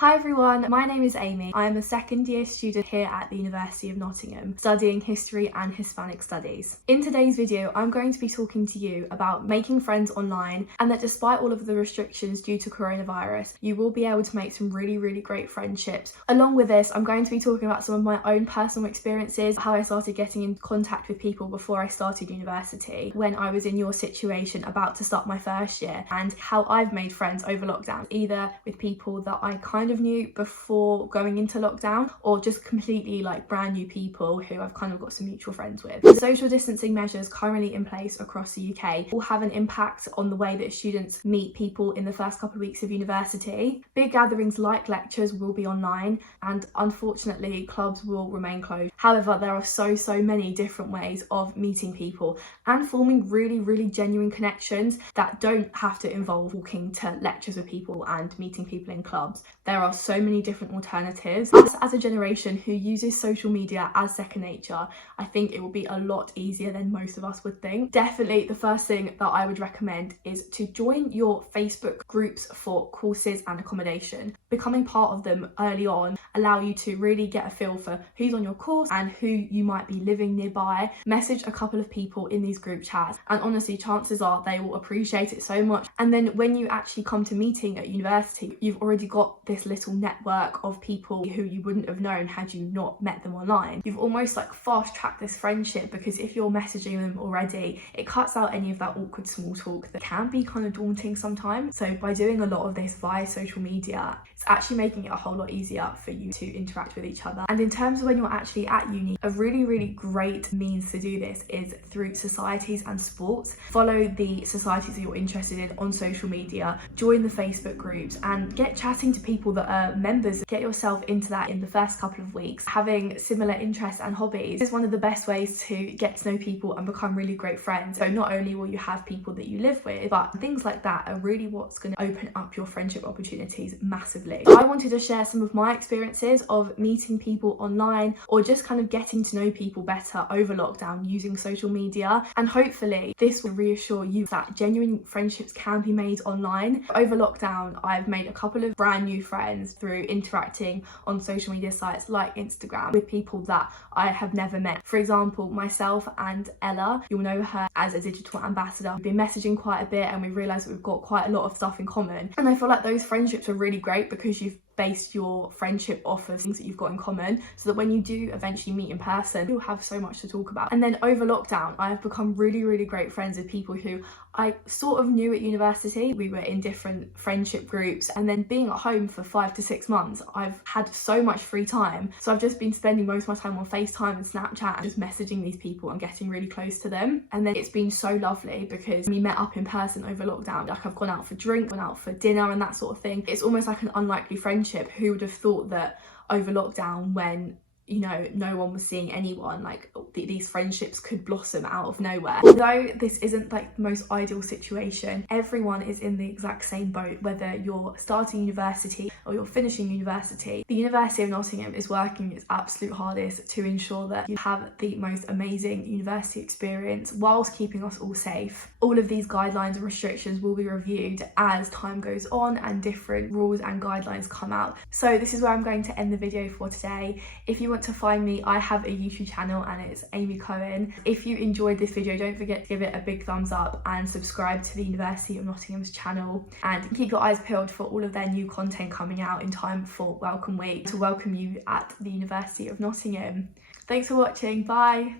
Hi everyone, my name is Amy. I am a second year student here at the University of Nottingham, studying history and Hispanic studies. In today's video, I'm going to be talking to you about making friends online, and that despite all of the restrictions due to coronavirus, you will be able to make some really great friendships. Along with this, I'm going to be talking about some of my own personal experiences, how I started getting in contact with people before I started university, when I was in your situation about to start my first year, and how I've made friends over lockdown, either with people that I kind of knew before going into lockdown, or just completely like brand new people who I've kind of got some mutual friends with. The social distancing measures currently in place across the UK will have an impact on the way that students meet people in the first couple of weeks of university. Big gatherings like lectures will be online, and unfortunately clubs will remain closed. However, there are so many different ways of meeting people and forming really genuine connections that don't have to involve walking to lectures with people and meeting people in clubs. There are so many different alternatives. Us as a generation who uses social media as second nature, I think it will be a lot easier than most of us would think. Definitely the first thing that I would recommend is to join your Facebook groups for courses and accommodation. Becoming part of them early on allow you to really get a feel for who's on your course and who you might be living nearby. Message a couple of people in these group chats, and honestly chances are they will appreciate it so much. And then when you actually come to meeting at university, you've already got this little network of people who you wouldn't have known had you not met them online. You've almost like fast tracked this friendship, because if you're messaging them already, it cuts out any of that awkward small talk that can be kind of daunting sometimes. So by doing a lot of this via social media, it's actually making it a whole lot easier for you to interact with each other. And in terms of when you're actually at uni, a really great means to do this is through societies and sports. Follow the societies that you're interested in on social media, join the Facebook groups, and get chatting to people that are members. Get yourself into that in the first couple of weeks. Having similar interests and hobbies is one of the best ways to get to know people and become really great friends. So not only will you have people that you live with, but things like that are really what's going to open up your friendship opportunities massively. I wanted to share some of my experiences of meeting people online, or just kind of getting to know people better over lockdown using social media, and hopefully this will reassure you that genuine friendships can be made online. Over lockdown, I've made a couple of brand new friends through interacting on social media sites like Instagram with people that I have never met. For example, myself and Ella, you'll know her as a digital ambassador. We've been messaging quite a bit and we realised that we've got quite a lot of stuff in common, and I feel like those friendships are really great because you've based your friendship off of things that you've got in common, so that when you do eventually meet in person, you'll have so much to talk about. And then over lockdown, I have become really great friends with people who I sort of knew at university. We were in different friendship groups, and then being at home for 5 to 6 months, I've had so much free time, so I've just been spending most of my time on FaceTime and Snapchat and just messaging these people and getting really close to them. And then it's been so lovely because we met up in person over lockdown. Like, I've gone out for drinks, gone out for dinner and that sort of thing. It's almost like an unlikely friendship. Who would have thought that over lockdown, when you know no one was seeing anyone, like these friendships could blossom out of nowhere. Although this isn't like the most ideal situation, everyone is in the exact same boat, whether you're starting university or you're finishing university. The University of Nottingham is working its absolute hardest to ensure that you have the most amazing university experience whilst keeping us all safe. All of these guidelines and restrictions will be reviewed as time goes on and different rules and guidelines come out. So this is where I'm going to end the video for today. If you want to find me, I have a YouTube channel and it's Amy Cohen. If you enjoyed this video, don't forget to give it a big thumbs up and subscribe to the University of Nottingham's channel, and keep your eyes peeled for all of their new content coming out in time for Welcome Week to welcome you at the University of Nottingham. Thanks for watching, bye!